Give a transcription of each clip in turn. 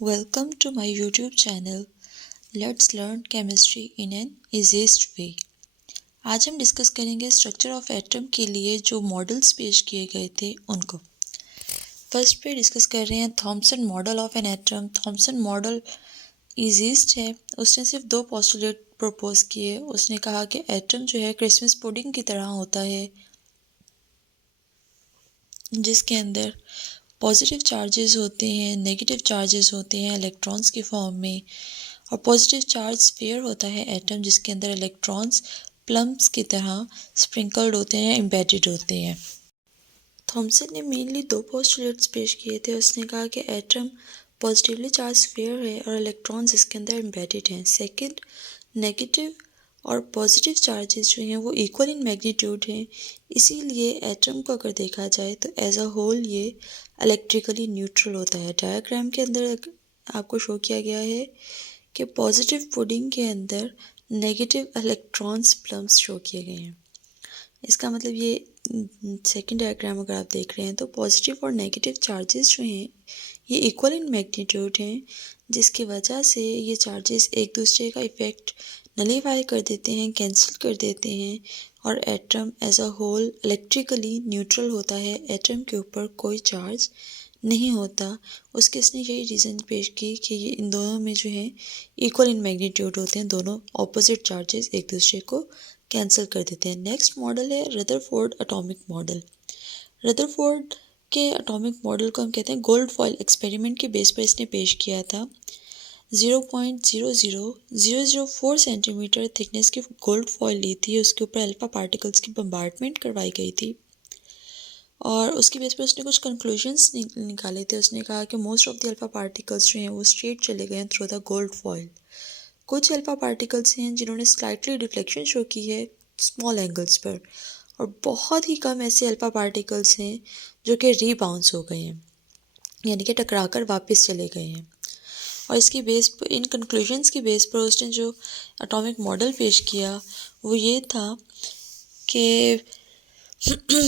Welcome to my YouTube channel. Let's learn chemistry in an easiest way. आज हम discuss करेंगे structure of atom के लिए जो मॉडल्स पेश किए गए थे उनको। फर्स्ट पे डिस्कस कर रहे हैं Thomson model of an atom. Thomson model easiest है। उसने सिर्फ दो पोस्टुलेट प्रपोज किए। उसने कहा कि एटम जो है क्रिसमस पुडिंग की तरह होता है, जिसके अंदर पॉजिटिव चार्जेस होते हैं, नेगेटिव चार्जेस होते हैं इलेक्ट्रॉन्स की फॉर्म में, और पॉजिटिव चार्ज स्फीयर होता है एटम, जिसके अंदर इलेक्ट्रॉन्स प्लम्स की तरह स्प्रिंकल्ड होते हैं, एम्बेडेड होते हैं। थॉमसन ने मेनली दो पोस्टुलेट्स पेश किए थे। उसने कहा कि एटम पॉजिटिवली चार्ज स्फीयर है और इलेक्ट्रॉन्स इसके अंदर एम्बेडेड हैं। सेकंड, नेगेटिव और पॉजिटिव चार्जेस जो हैं वो इक्वल इन मैग्नीट्यूड हैं, इसीलिए एटम को अगर देखा जाए तो एज अ होल ये इलेक्ट्रिकली न्यूट्रल होता है। डायग्राम के अंदर आपको शो किया गया है कि पॉजिटिव पुडिंग के अंदर नेगेटिव इलेक्ट्रॉन्स प्लम्स शो किए गए हैं। इसका मतलब ये सेकंड डायग्राम अगर आप देख रहे हैं तो पॉजिटिव और नेगेटिव चार्जेस जो हैं ये इक्वल इन मैग्नीट्यूड हैं, जिसकी वजह से ये चार्जेस एक दूसरे का इफ़ेक्ट नलीफाई कर देते हैं, कैंसिल कर देते हैं, और atom as a whole electrically neutral होता है। एटम के ऊपर कोई चार्ज नहीं होता। उसके इसने यही रीज़न पेश की कि ये इन दोनों में जो है इक्वल इन मैग्नीट्यूड होते हैं, दोनों ऑपोजिट चार्जेस एक दूसरे को कैंसिल कर देते हैं। नेक्स्ट मॉडल है रदरफोर्ड एटॉमिक मॉडल। रदरफोर्ड के एटॉमिक मॉडल को हम कहते हैं गोल्ड फॉइल एक्सपेरिमेंट के बेस पर इसने पेश किया था। 0.00004 सेंटीमीटर थिकनेस की गोल्ड फॉइल ली थी, उसके ऊपर अल्फा पार्टिकल्स की बम्बार्डमेंट करवाई गई थी और उसकी बेस पर उसने कुछ कंक्लूजन्स निकाले थे। उसने कहा कि most of the alpha particles जो हैं वो स्ट्रेट चले गए हैं थ्रू द गोल्ड फॉइल। कुछ अल्फा पार्टिकल्स हैं जिन्होंने स्लाइटली डिफ्लेक्शन शो की है स्मॉल एंगल्स पर, और बहुत ही कम ऐसे अल्फा पार्टिकल्स हैं जो कि रीबाउंस हो गए हैं, यानी कि टकराकर वापस चले गए हैं। और इसकी बेस पर, इन कंक्लूजन्स की बेस पर उसने जो एटॉमिक मॉडल पेश किया वो ये था कि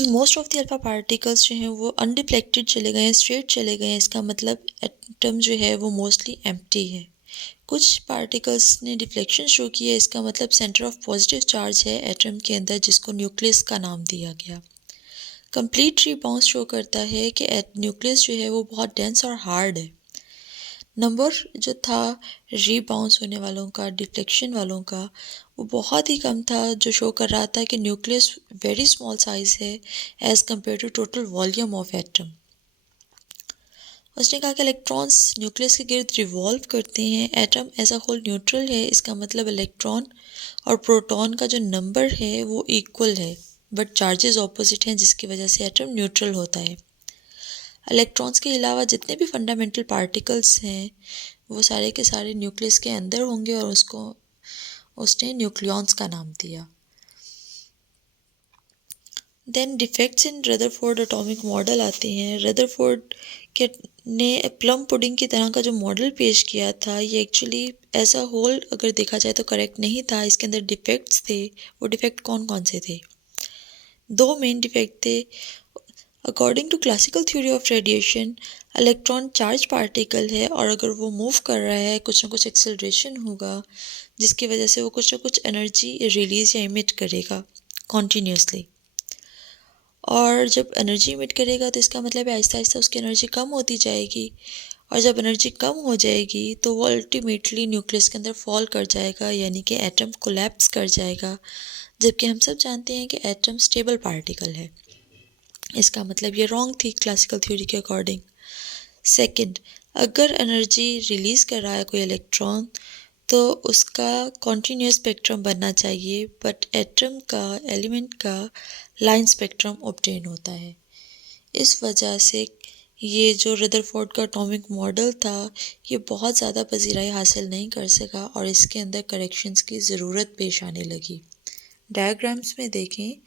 most of the alpha particles जो हैं वो अनडिफ्लेक्टेड चले गए हैं, स्ट्रेट चले गए हैं। इसका मतलब एटम जो है वो मोस्टली एम्प्टी है। कुछ पार्टिकल्स ने डिफ्लेक्शन शो किया, इसका मतलब सेंटर ऑफ पॉजिटिव चार्ज है एटम के अंदर, जिसको न्यूक्लियस का नाम दिया गया। कंप्लीट रीबाउंस शो करता है कि न्यूक्लियस जो है वो बहुत डेंस और हार्ड है। नंबर जो था रीबाउंस होने वालों का, डिफ्लेक्शन वालों का, वो बहुत ही कम था, जो शो कर रहा था कि न्यूक्लियस वेरी स्मॉल साइज है as compare to total volume of atom. उसने कहा कि इलेक्ट्रॉन्स न्यूक्लियस के गिर्द रिवॉल्व करते हैं। Atom as a whole neutral है, इसका मतलब इलेक्ट्रॉन और प्रोटॉन का जो नंबर है वो इक्वल है, बट चार्जेस ऑपोजिट हैं, जिसकी वजह से एटम न्यूट्रल होता है। इलेक्ट्रॉन्स के अलावा जितने भी फंडामेंटल पार्टिकल्स हैं वो सारे के सारे न्यूक्लियस के अंदर होंगे, और उसने न्यूक्लियॉन्स का नाम दिया। Then defects in Rutherford atomic model आते हैं। रदरफोर्ड के ने प्लम पुडिंग की तरह का जो मॉडल पेश किया था ये एक्चुअली एज अ होल अगर देखा जाए तो करेक्ट नहीं था। इसके अंदर डिफेक्ट्स थे। वो डिफेक्ट कौन कौन से थे? दो मेन डिफेक्ट थे। According to classical theory of radiation, electron charge particle है, और अगर वो मूव कर रहा है कुछ ना कुछ एक्सेलरेशन होगा, जिसकी वजह से वो कुछ ना कुछ एनर्जी रिलीज या इमिट करेगा कॉन्टीन्यूसली। और जब एनर्जी इमिट करेगा तो इसका मतलब है आहिस्ता आहिस्ता उसकी एनर्जी कम होती जाएगी, और जब एनर्जी कम हो जाएगी तो वो अल्टीमेटली न्यूक्लियस के अंदर फॉल कर जाएगा, यानी कि एटम कोलैप्स कर जाएगा। जबकि हम सब जानते हैं कि एटम स्टेबल पार्टिकल है। इसका मतलब ये रॉन्ग थी क्लासिकल थ्योरी के अकॉर्डिंग। सेकंड, अगर एनर्जी रिलीज़ कर रहा है कोई इलेक्ट्रॉन तो उसका कॉन्टीन्यूस स्पेक्ट्रम बनना चाहिए, बट एटम का, एलिमेंट का लाइन स्पेक्ट्रम ऑब्टेन होता है। इस वजह से ये जो रदरफोर्ड का एटॉमिक मॉडल था ये बहुत ज़्यादा पजीराई हासिल नहीं कर सका, और इसके अंदर करेक्शंस की ज़रूरत पेश आने लगी। डायग्राम्स में देखें,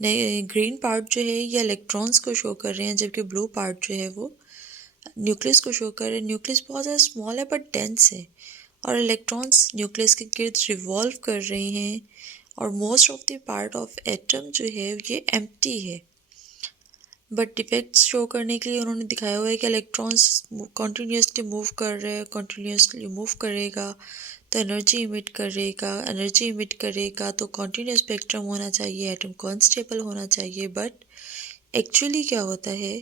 ग्रीन पार्ट जो है ये इलेक्ट्रॉन्स को शो कर रहे हैं, जबकि ब्लू पार्ट जो है वो न्यूक्लियस को शो कर रहे हैं। न्यूक्लियस बहुत ज़्यादा स्मॉल है बट डेंस है, और इलेक्ट्रॉन्स न्यूक्लियस के गिर्द रिवॉल्व कर रहे हैं, और most of the part of atom जो है ये एम्प्टी है। बट डिफेक्ट्स शो करने के लिए उन्होंने दिखाया हुआ है कि इलेक्ट्रॉन्स कॉन्टीन्यूसली मूव कर रहे हैं, कॉन्टीन्यूसली मूव करेगा तो एनर्जी इमिट करेगा, एनर्जी इमिट करेगा तो कॉन्टीन्यूस स्पेक्ट्रम होना चाहिए, एटम कॉन्स्टेबल होना चाहिए। बट एक्चुअली क्या होता है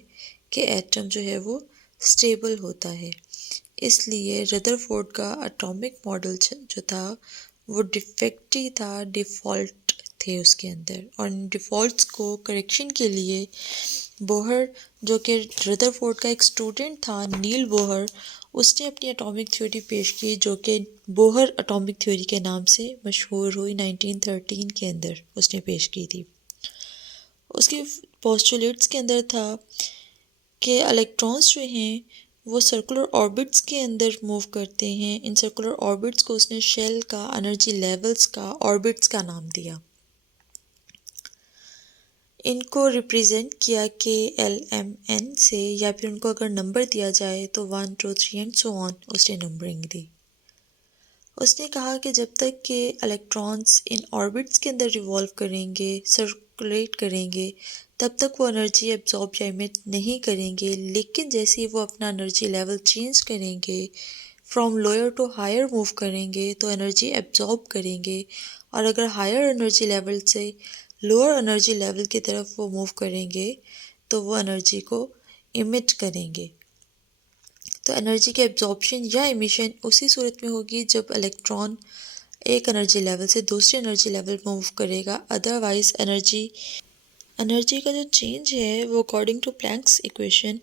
कि एटम जो है वो स्टेबल होता है। इसलिए रदरफोर्ड का एटॉमिक मॉडल जो था वो डिफेक्टिव था, डिफ़ॉल्ट थे उसके अंदर। और इन डिफ़ॉल्ट्स को करेक्शन के लिए बोहर, जो कि रदरफोर्ड का एक स्टूडेंट था, नील बोहर, उसने अपनी एटॉमिक थ्योरी पेश की जो कि बोहर एटॉमिक थ्योरी के नाम से मशहूर हुई। 1913 के अंदर उसने पेश की थी। उसके पोस्टुलेट्स के अंदर था कि इलेक्ट्रॉन्स जो हैं वो सर्कुलर ऑर्बिट्स के अंदर मूव करते हैं। इन सर्कुलर ऑर्बिट्स को उसने शेल का, एनर्जी लेवल्स का, ऑर्बिट्स का नाम दिया। इनको रिप्रेजेंट किया के एल एम एन से, या फिर उनको अगर नंबर दिया जाए तो 1 2 3 एंड सो ऑन उसने नंबरिंग दी। उसने कहा कि जब तक कि इलेक्ट्रॉन्स इन ऑर्बिट्स के अंदर रिवॉल्व करेंगे, सर्कुलेट करेंगे, तब तक वो एनर्जी एब्जॉर्ब या इमिट नहीं करेंगे। लेकिन जैसे ही वो अपना एनर्जी लेवल चेंज करेंगे, from lower to higher move करेंगे तो एनर्जी एब्जॉर्ब करेंगे। और अगर हायर एनर्जी लेवल से लोअर एनर्जी लेवल की तरफ वो मूव करेंगे तो वो एनर्जी को इमिट करेंगे। तो एनर्जी के एब्जॉर्प्शन या इमिशन उसी सूरत में होगी जब इलेक्ट्रॉन एक एनर्जी लेवल से दूसरे एनर्जी लेवल मूव करेगा। अदरवाइज एनर्जी का जो चेंज है वो according to Planck's equation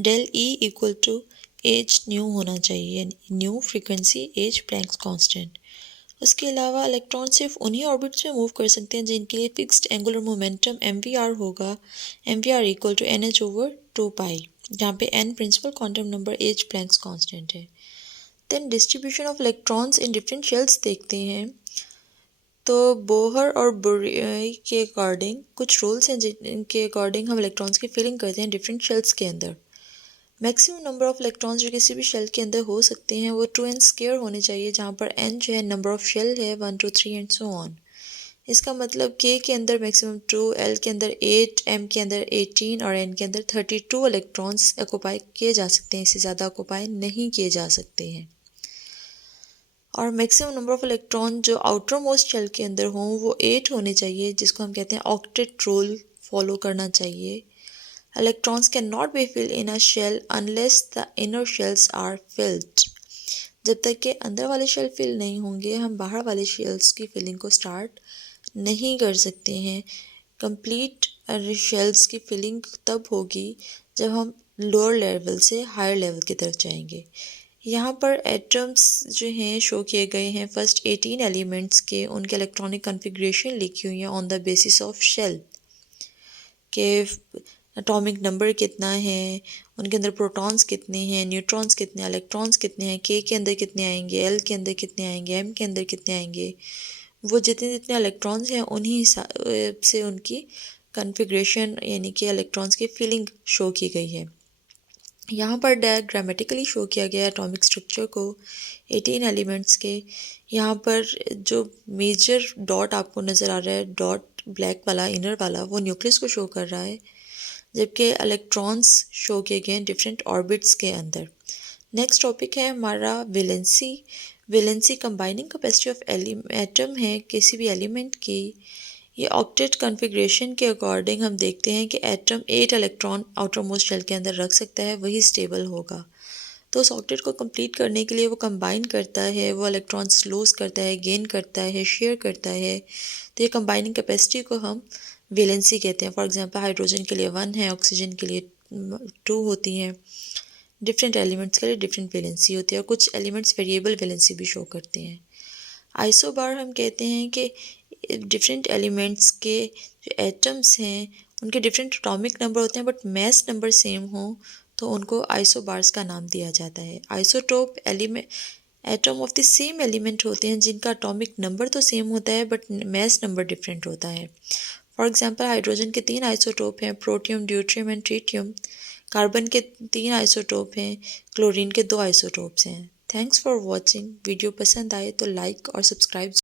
del E equal to H nu होना चाहिए। Nu frequency H Planck's constant. उसके अलावा इलेक्ट्रॉन सिर्फ उन्हीं ऑर्बिट्स में मूव कर सकते हैं जिनके लिए फिक्स्ड एंगुलर मोमेंटम एम होगा। M equal to N H over 2 pi, जहाँ पे n principal quantum number H Planck's constant है। Then distribution of electrons in different shells देखते हैं। तो बोहर और बुराई के अकॉर्डिंग कुछ रूल्स हैं जिनके अकॉर्डिंग हम इलेक्ट्रॉन्स की फिलिंग करते हैं डिफरेंट शेल्स के अंदर। मैक्सिमम नंबर ऑफ इलेक्ट्रॉन्स जो किसी भी शेल के अंदर हो सकते हैं वो 2n² होने चाहिए, जहाँ पर n जो है नंबर ऑफ शेल है 1 2 3 एंड सो ऑन। इसका मतलब k के अंदर मैक्सिमम 2, l के अंदर 8, m के अंदर 18 और n के अंदर 32 इलेक्ट्रॉन्स ऑक्यूपाई किए जा सकते हैं। इससे ज़्यादा ऑक्यूपाई नहीं किए जा सकते हैं। और मैक्सिमम नंबर ऑफ इलेक्ट्रॉन जो आउटर मोस्ट शेल के अंदर हों वो 8 होने चाहिए, जिसको हम कहते हैं ऑक्टेट रूल फॉलो करना चाहिए। Electrons cannot be filled in a shell unless the inner shells are filled. जब तक के अंदर वाले शेल फिल नहीं होंगे हम बाहर वाले शेल्स की फिलिंग को स्टार्ट नहीं कर सकते हैं। कंप्लीट शेल्स की फिलिंग तब होगी जब हम लोअर लेवल से हायर लेवल की तरफ जाएंगे। यहाँ पर एटम्स जो हैं शो किए गए हैं फर्स्ट 18 एलिमेंट्स के, उनके इलेक्ट्रॉनिक कॉन्फ़िगरेशन लिखी हुई है on the basis of shell के एटॉमिक नंबर कितना है, उनके अंदर प्रोटॉन्स कितने हैं, न्यूट्रॉन्स कितने, इलेक्ट्रॉन्स कितने हैं, के अंदर कितने आएंगे, एल के अंदर कितने आएंगे, एम के अंदर कितने आएंगे। वो जितने जितने इलेक्ट्रॉन्स हैं उन्हीं हिसाब से उनकी कॉन्फ़िगरेशन यानी कि इलेक्ट्रॉन्स की फिलिंग शो की गई है। यहाँ पर डायग्रामेटिकली शो किया गया एटॉमिक स्ट्रक्चर को 18 एलिमेंट्स के। यहाँ पर जो मेजर डॉट आपको नज़र आ रहा है, डॉट ब्लैक वाला इनर वाला, वो न्यूक्लियस को शो कर रहा है, जबकि इलेक्ट्रॉन्स शो किए गए डिफरेंट ऑर्बिट्स के अंदर। नेक्स्ट टॉपिक है हमारा valency. Valency combining capacity of atom है किसी भी एलिमेंट की। ये ऑक्टेट कॉन्फ़िगरेशन के अकॉर्डिंग हम देखते हैं कि atom 8 electron outer most shell के अंदर रख सकता है, वही स्टेबल होगा। तो उस ऑक्टेट को कंप्लीट करने के लिए वो कंबाइन करता है, वो इलेक्ट्रॉन्स लूज़ करता है, गेन करता है, शेयर करता है। तो ये कंबाइनिंग कैपेसिटी को हम वैलेंसी कहते हैं। फॉर एग्जांपल हाइड्रोजन के लिए 1 है, ऑक्सीजन के लिए 2 होती हैं। डिफरेंट एलिमेंट्स के लिए डिफरेंट वैलेंसी होती है और कुछ एलिमेंट्स वेरिएबल वैलेंसी भी शो करते हैं। आइसोबार हम कहते हैं कि डिफरेंट एलिमेंट्स के जो एटम्स हैं उनके डिफरेंट एटॉमिक नंबर होते हैं बट मैस नंबर सेम हो तो उनको आइसोबार्स का नाम दिया जाता है। Isotope element atom of the same element होते हैं जिनका एटॉमिक नंबर तो सेम होता है बट मैस नंबर डिफरेंट होता है। फॉर एग्जांपल हाइड्रोजन के 3 आइसोटोप हैं, protium, deuterium and tritium. Carbon के 3 आइसोटोप हैं, क्लोरीन के 2 आइसोटोप्स हैं। Thanks for watching. वीडियो पसंद आए तो लाइक और सब्सक्राइब